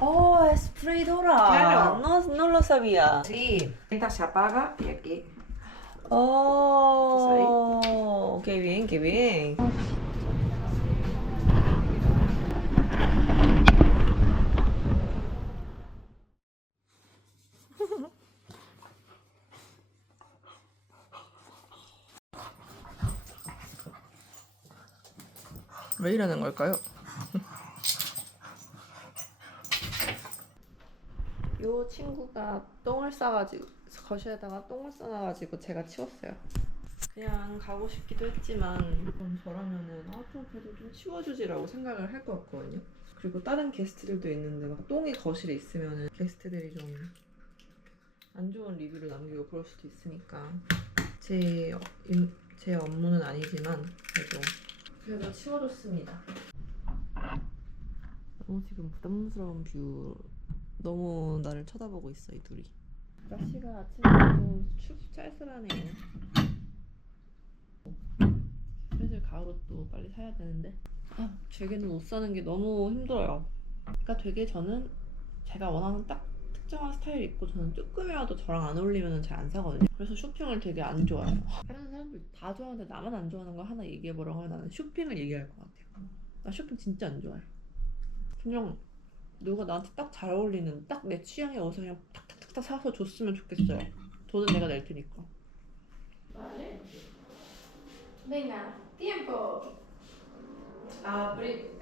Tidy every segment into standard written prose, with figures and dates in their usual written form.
Oh, es freidora. Claro. No lo sabía. Sí. Esta se apaga y aquí. Oh, qué bien, qué bien. 왜 이러는 걸까요? 요 친구가 똥을 싸가지고 거실에다가 똥을 싸놔가지고 제가 치웠어요. 그냥 가고 싶기도 했지만 저라면은 좀 그래도 좀 치워주지라고 생각을 할 것 같거든요. 그리고 다른 게스트들도 있는데 막 똥이 거실에 있으면은 게스트들이 좀 안 좋은 리뷰를 남기고 그럴 수도 있으니까 제 업무는 아니지만 그래도 치워줬습니다. 너무 지금 부담스러운 뷰. 너무 나를 쳐다보고 있어 이 둘이. 날씨가 아침부터 쌀쌀하네요. 슬슬 가을옷도 빨리 사야 되는데 제게는 옷 사는 게 너무 힘들어요. 그러니까 되게 저는 제가 원하는 딱 특정한 스타일 입고 저는 조금이라도 저랑 안 어울리면 잘 안 사거든요. 그래서 쇼핑을 되게 안 좋아해요. 다른 사람들 다 좋아하는데 나만 안 좋아하는 거 하나 얘기해보라고 하면 나는 쇼핑을 얘기할 것 같아요. 나 쇼핑 진짜 안 좋아해. 그냥 누가 나한테 딱 잘 어울리는 딱 내 취향의 옷을 그냥 탁탁탁탁 사서 줬으면 좋겠어요. 돈은 내가 낼 테니까. Vale. Venga, tiempo.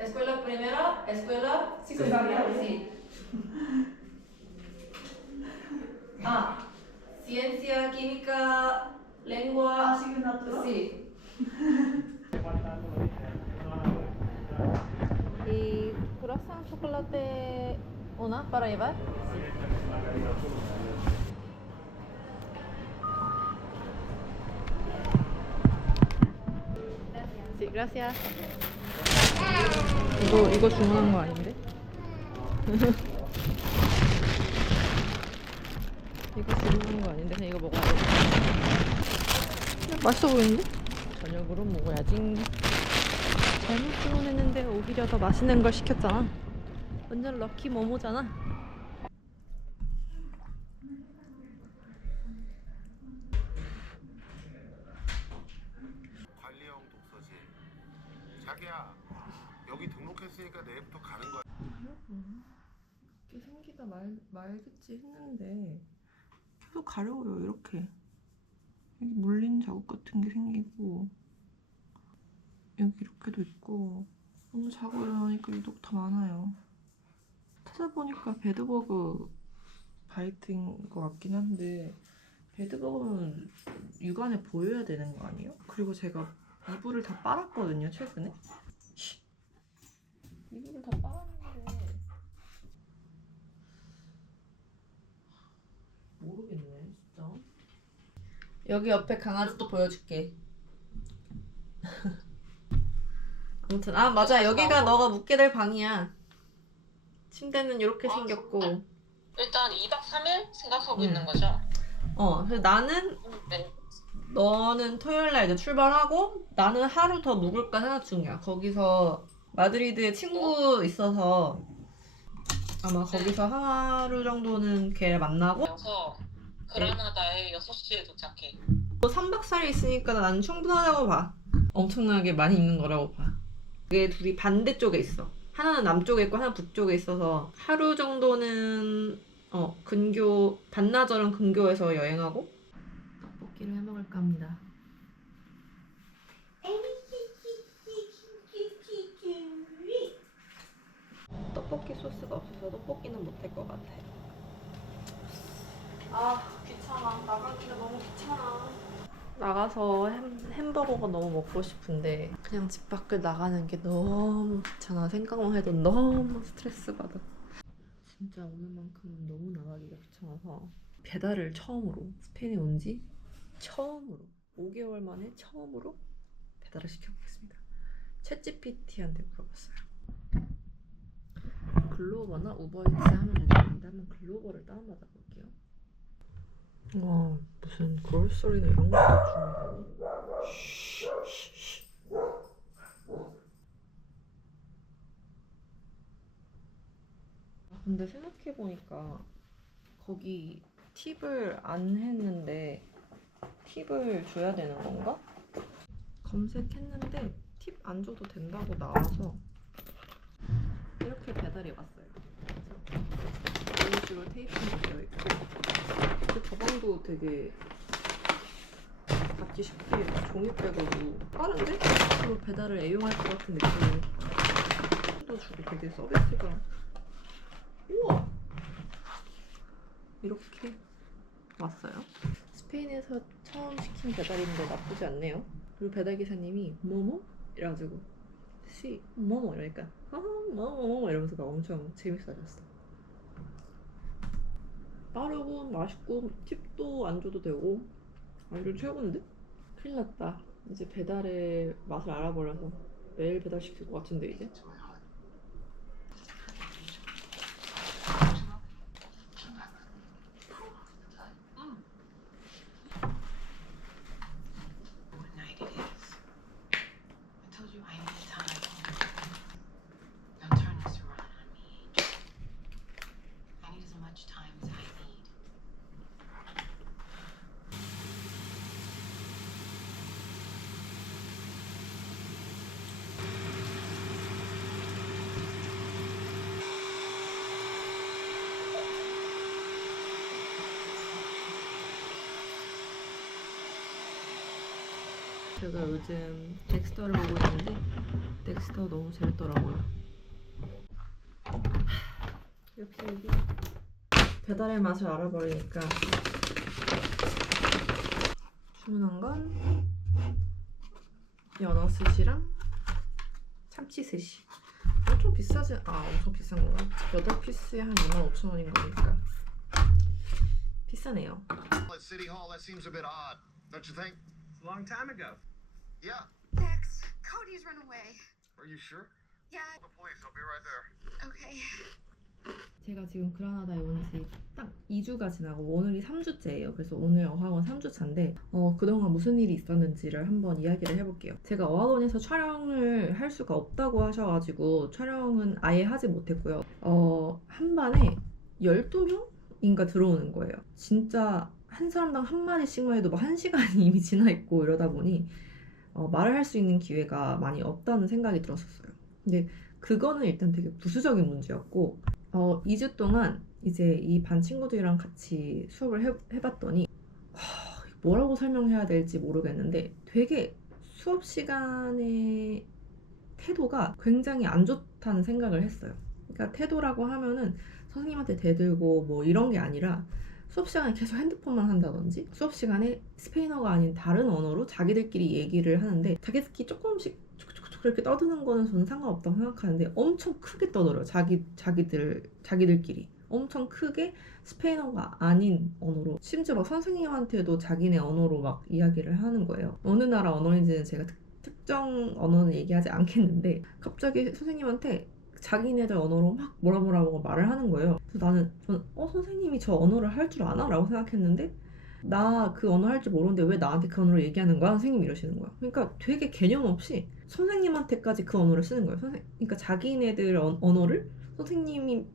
escuela primera, escuela Secundaria. sí. Ciencia, química, lengua. Asignatura. Sí. ¿Y croissant chocolate una para llevar? Sí, gracias. 이거 주문한 거 아닌데? 이거 주문한 거 아닌데 그냥 이거 먹어야 돼. 맛있어 보이는데? 저녁으로 먹어야지. 잘못 주문했는데 오히려 더 맛있는 걸 시켰잖아. 완전 럭키 모모잖아. 관리형 독서실. 자기야, 여기 등록했으니까 내일부터 가는 거야. 이렇게 생기가 맑겠지 했는데 계속 가려워요. 이렇게 여기 물린 자국 같은 게 생기고 여기 이렇게도 있고 오늘 자고 일어나니까 유독 더 많아요. 찾아보니까 베드버그 바이트인 것 같긴 한데 베드버그는 육안에 보여야 되는 거 아니에요? 그리고 제가 이불을 다 빨았거든요 최근에. 이불을 다 빨았는데 모르겠네 진짜. 여기 옆에 강아지도 보여줄게. 아무튼 맞아 여기가 너가 묵게 될 방이야. 침대는 이렇게 생겼고 일단 2박 3일 생각하고 음. 있는 거죠? 그래서 나는 네. 너는 토요일날 이제 출발하고 나는 하루 더 묵을까 생각 중이야. 거기서 마드리드에 친구 있어서 아마 거기서 하루 정도는 걔 만나고 그래서 그라나다에 6시에 도착해. 또 3박 4일 있으니까 난 충분하다고 봐. 엄청나게 많이 있는 거라고 봐. 이게 둘이 반대쪽에 있어. 하나는 남쪽에 있고 하나는 북쪽에 있어서 하루 정도는 반나절은 근교에서 여행하고 떡볶이를 해 먹을까 합니다. 떡볶이 소스가 없어서 떡볶이는 못할 것 같아요. 귀찮아. 나가기가 너무 귀찮아. 나가서 햄버거가 너무 먹고 싶은데 그냥 집 밖을 나가는 게 너무 귀찮아. 생각만 해도 너무 스트레스 받아. 진짜 오늘만큼은 너무 나가기가 귀찮아서 배달을 처음으로 스페인에 온 지 처음으로 5개월 만에 처음으로 배달을 시켜보겠습니다. 챗GPT한테 물어봤어요. 글로버나 우버이츠 하면 되는데 한번 글로버를 다운받아 볼게요. 와 무슨 그럴소리나 이런 것도 주는다고? 근데 생각해보니까 거기 팁을 안 했는데 팁을 줘야 되는 건가? 검색했는데 팁 안 줘도 된다고 나와서 이렇게 배달이 왔어요. 그래서 이런 식으로 테이프가 되어 있고 그 가방도 되게 받기 쉽게 종이백으로 빠른데? 그리고 배달을 애용할 것 같은 느낌이 도 주고 되게 서비스가 우와! 이렇게 왔어요. 스페인에서 처음 시킨 배달인데 나쁘지 않네요. 그리고 배달기사님이 뭐뭐? 이래가지고 시 뭐뭐 이러니까 뭐뭐 이러면서 막 엄청 재밌어 하셨어. 빠르고 맛있고 팁도 안 줘도 되고 완전 최고인데? 큰일 났다. 이제 배달의 맛을 알아버려서 매일 배달시킬 것 같은데 이제? What night it is. I told you I need time. Don't turn this around on me. I need as much time as I need. 제가 요즘 덱스터를 보고 있는데 덱스터 너무 재밌더라고요. 역시 여기 배달의 맛을 알아버리니까 주문한 건 연어 스시랑 참치 스시. 엄청 비싸지? 엄청 비싼 건가? 8피스에 한 25,000원인 거니까 비싸네요. At City Hall, that seems a bit odd, don't you think? A long time ago. Yeah. Dex, Cody's run away. Are you sure? Yeah, The police, I'll be right there. okay. 제가 지금 그라나다에 온 지 딱 2주가 지나고 오늘이 3주째예요. 그래서 오늘 어학원 3주차인데 그동안 무슨 일이 있었는지를 한번 이야기를 해볼게요. 제가 어학원에서 촬영을 할 수가 없다고 하셔가지고 촬영은 아예 하지 못했고요. 한 반에 12명인가 들어오는 거예요. 진짜 한 사람당 한마디씩만 해도 막 1시간이 이미 지나 있고 이러다 보니 말을 할 수 있는 기회가 많이 없다는 생각이 들었었어요. 근데 그거는 일단 되게 부수적인 문제였고 2주 동안 이제 이 반 친구들이랑 같이 수업을 해봤더니 뭐라고 설명해야 될지 모르겠는데 되게 수업 시간의 태도가 굉장히 안 좋다는 생각을 했어요. 그러니까 태도라고 하면은 선생님한테 대들고 뭐 이런 게 아니라 수업 시간에 계속 핸드폰만 한다든지 수업 시간에 스페인어가 아닌 다른 언어로 자기들끼리 얘기를 하는데 자기들끼리 조금씩 그렇게 떠드는 거는 저는 상관없다고 생각하는데 엄청 크게 떠들어요. 자기들끼리 엄청 크게 스페인어가 아닌 언어로 심지어 막 선생님한테도 자기네 언어로 막 이야기를 하는 거예요. 어느 나라 언어인지는 제가 특정 언어는 얘기하지 않겠는데 갑자기 선생님한테 자기네들 언어로 막 뭐라고 말을 하는 거예요. 그래서 저는 선생님이 저 언어를 할 줄 아나? 라고 생각했는데 나 그 언어 할 줄 모르는데 왜 나한테 그 언어로 얘기하는 거야? 선생님이 이러시는 거야. 그러니까 되게 개념 없이 선생님한테까지 그 언어를 쓰는 거예요. 그러니까 자기네들 언어를 선생님이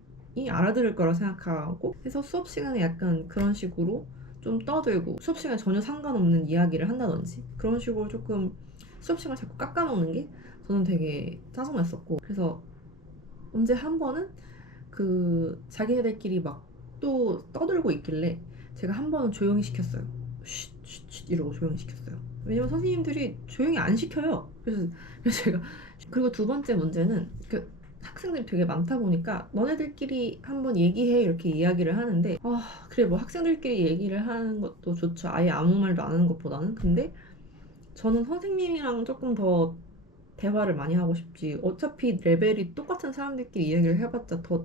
알아들을 거라 생각하고 해서 수업 시간에 약간 그런 식으로 좀 떠들고 수업 시간에 전혀 상관없는 이야기를 한다든지 그런 식으로 조금 수업 시간을 자꾸 깎아먹는 게 저는 되게 짜증났었고 그래서 언제 한 번은 그 자기네들끼리 막 또 떠들고 있길래 제가 한 번은 조용히 시켰어요. 쉿 이러고 조용히 시켰어요. 왜냐면 선생님들이 조용히 안 시켜요. 그래서 제가 그리고 두 번째 문제는 그 학생들이 되게 많다 보니까 너네들끼리 한번 얘기해 이렇게 이야기를 하는데 그래 뭐 학생들끼리 얘기를 하는 것도 좋죠. 아예 아무 말도 안 하는 것보다는. 근데 저는 선생님이랑 조금 더 대화를 많이 하고 싶지. 어차피 레벨이 똑같은 사람들끼리 이야기를 해봤자 더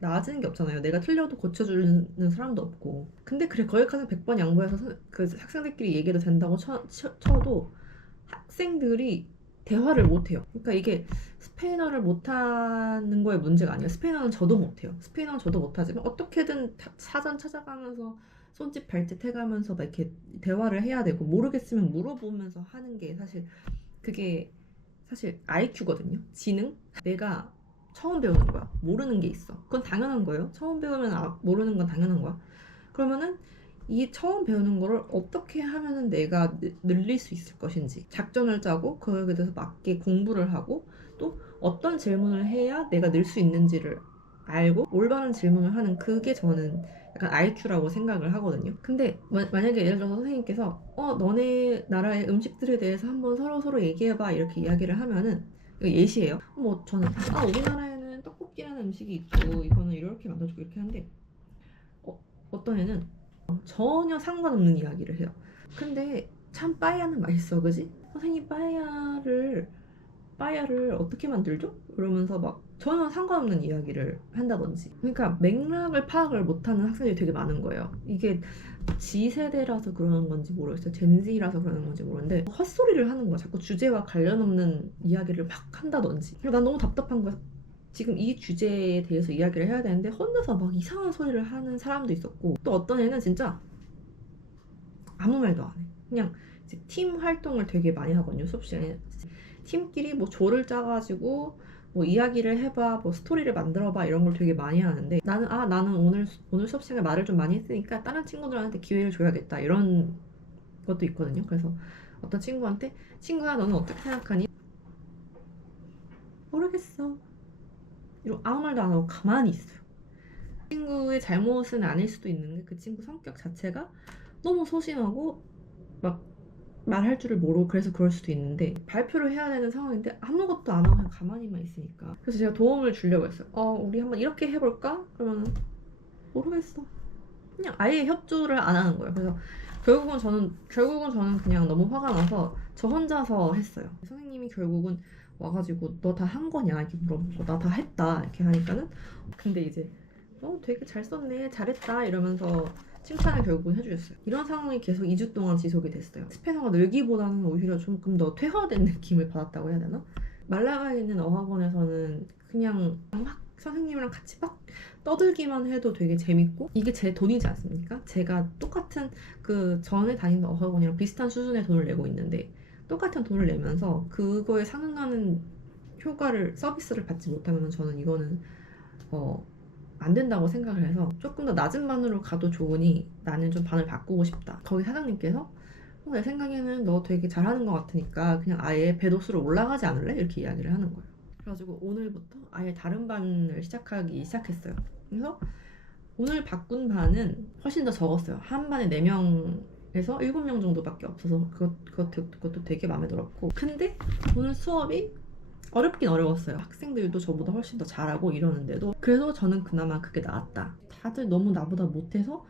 나아지는 게 없잖아요. 내가 틀려도 고쳐주는 사람도 없고. 근데 그래 거기까지 100번 양보해서 그 학생들끼리 얘기해도 된다고 쳐도 학생들이 대화를 못해요. 그러니까 이게 스페인어를 못하는 거의 문제가 아니에요. 스페인어는 저도 못해요. 스페인어는 저도 못하지만 어떻게든 사전 찾아가면서 손짓 발짓 해가면서 막 이렇게 대화를 해야 되고 모르겠으면 물어보면서 하는 게 사실 그게 사실 IQ거든요. 지능? 내가 처음 배우는 거야. 모르는 게 있어. 그건 당연한 거예요. 처음 배우면 모르는 건 당연한 거야. 그러면은 이 처음 배우는 거를 어떻게 하면은 내가 늘릴 수 있을 것인지 작전을 짜고 그거에 대해서 맞게 공부를 하고 또 어떤 질문을 해야 내가 늘 수 있는지를 알고 올바른 질문을 하는 그게 저는 약간 IQ라고 생각을 하거든요. 근데 만약에 예를 들어서 선생님께서 너네 나라의 음식들에 대해서 한번 서로 얘기해봐 이렇게 이야기를 하면은 이거 예시예요. 뭐 저는 우리나라에는 떡볶이라는 음식이 있고 이거는 이렇게 만들어주고 이렇게 하는데 어떤 애는 전혀 상관없는 이야기를 해요. 근데 참 빠에야는 맛있어, 그지? 선생님 빠에야를 어떻게 만들죠? 이러면서 막 전혀 상관없는 이야기를 한다든지. 그러니까 맥락을 파악을 못하는 학생들이 되게 많은 거예요. 이게 G세대라서 그러는 건지 모르겠어요. 젠지라서 그러는 건지 모르는데 헛소리를 하는 거야. 자꾸 주제와 관련 없는 이야기를 막 한다든지. 그리고 난 너무 답답한 거야. 지금 이 주제에 대해서 이야기를 해야 되는데 혼자서 막 이상한 소리를 하는 사람도 있었고 또 어떤 애는 진짜 아무 말도 안 해. 그냥 이제 팀 활동을 되게 많이 하거든요. 수업 시간에 팀끼리 뭐 조를 짜가지고 뭐 이야기를 해봐, 뭐 스토리를 만들어봐 이런 걸 되게 많이 하는데 나는 오늘 수업 시간에 말을 좀 많이 했으니까 다른 친구들한테 기회를 줘야겠다 이런 것도 있거든요. 그래서 어떤 친구한테 친구야 너는 어떻게 생각하니? 모르겠어. 이러고 아무 말도 안 하고 가만히 있어요. 친구의 잘못은 아닐 수도 있는데 그 친구 성격 자체가 너무 소심하고 막 말할 줄을 모르고 그래서 그럴 수도 있는데 발표를 해야 되는 상황인데 아무것도 안 하고 그냥 가만히만 있으니까 그래서 제가 도움을 주려고 했어요. 우리 한번 이렇게 해볼까? 그러면 모르겠어. 그냥 아예 협조를 안 하는 거예요. 그래서 결국은 저는 그냥 너무 화가 나서 저 혼자서 했어요. 선생님이 결국은 와가지고 너 다 한 거냐 이렇게 물어보고 나 다 했다 이렇게 하니까는 근데 이제 되게 잘 썼네 잘했다 이러면서 칭찬을 결국은 해주셨어요. 이런 상황이 계속 2주 동안 지속이 됐어요. 스페인어가 늘기보다는 오히려 조금 더 퇴화된 느낌을 받았다고 해야 되나? 말라가에 있는 어학원에서는 그냥 막 선생님이랑 같이 막 떠들기만 해도 되게 재밌고 이게 제 돈이지 않습니까? 제가 똑같은 그 전에 다니는 어학원이랑 비슷한 수준의 돈을 내고 있는데 똑같은 돈을 내면서 그거에 상응하는 서비스를 받지 못하면 저는 이거는 안 된다고 생각을 해서 조금 더 낮은 반으로 가도 좋으니 나는 좀 반을 바꾸고 싶다. 거기 사장님께서 내 생각에는 너 되게 잘하는 것 같으니까 그냥 아예 배도수로 올라가지 않을래? 이렇게 이야기를 하는 거예요. 그래가지고 오늘부터 아예 다른 반을 시작했어요. 그래서 오늘 바꾼 반은 훨씬 더 적었어요. 한 반에 4명에서 7명 정도밖에 없어서 그것도 되게 마음에 들었고 근데 오늘 수업이 어렵긴 어려웠어요. 학생들도 저보다 훨씬 더 잘하고 이러는데도 그래도 저는 그나마 그게 나았다. 다들 너무 나보다 못해서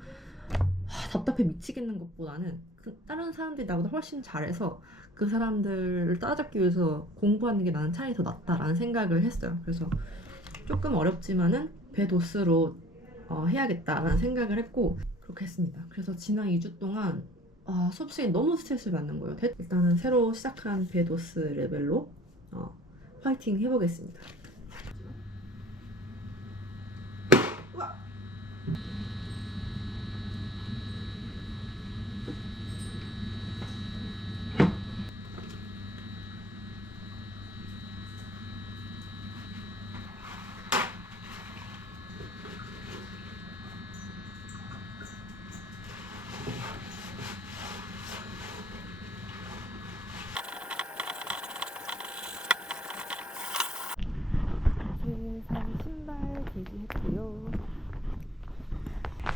답답해 미치겠는 것보다는 다른 사람들이 나보다 훨씬 잘해서 그 사람들을 따라잡기 위해서 공부하는 게 나는 차라리 더 낫다라는 생각을 했어요. 그래서 조금 어렵지만은 배도스로 해야겠다라는 생각을 했고 그렇게 했습니다. 그래서 지난 2주 동안 수업 시간에 너무 스트레스를 받는 거예요. 일단은 새로 시작한 배도스 레벨로 파이팅 해보겠습니다. 신발 게시했고요.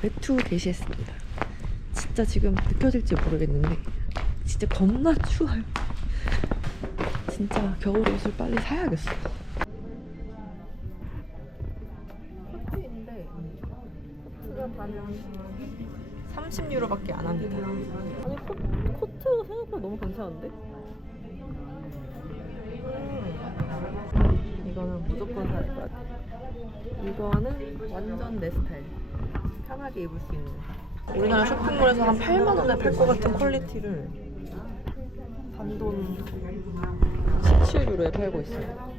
외투 게시했습니다. 진짜 지금 느껴질지 모르겠는데 진짜 겁나 추워요. 진짜 겨울 옷을 빨리 사야겠어. 코트인데 코트가 다면 30유로밖에 안 합니다. 아니 코트가 생각보다 너무 괜찮은데? 이거는 무조건 사야 될 것 같아. 이거는 완전 내 스타일. 편하게 입을 수 있는. 우리나라 쇼핑몰에서 한 8만 원에 팔 것 같은 퀄리티를 단돈 17유로에 팔고 있어요.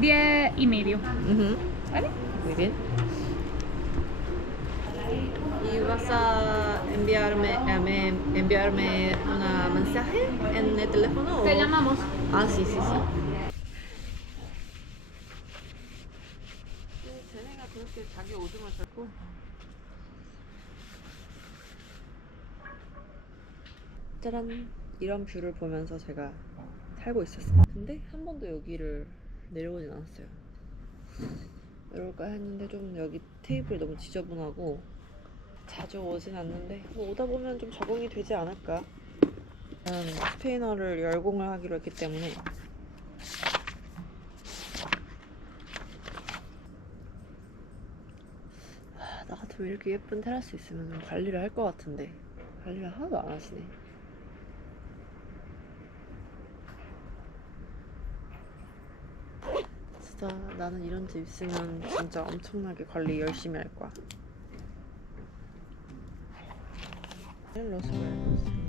10:30. ¿Vale? Muy bien. ¿Y vas a enviarme un mensaje en el teléfono? Te o- llamamos. 아, sí, sí, sí. 쟤네가 그렇게 자기 오줌을 밟고 짜란, 이런 뷰를 보면서 제가 살고 있었어요. 근데 한 번도 여기를 내려오진 않았어요. 내려올까 했는데 좀 여기 테이블 너무 지저분하고 자주 오진 않는데 뭐 오다 보면 좀 적응이 되지 않을까. 저는 스페인어를 열공을 하기로 했기 때문에 나 같으면 이렇게 예쁜 테라스 있으면 좀 관리를 할 것 같은데 관리를 하나도 안 하시네. 진짜 나는 이런 집 있으면 진짜 엄청나게 관리 열심히 할 거야. 로스멜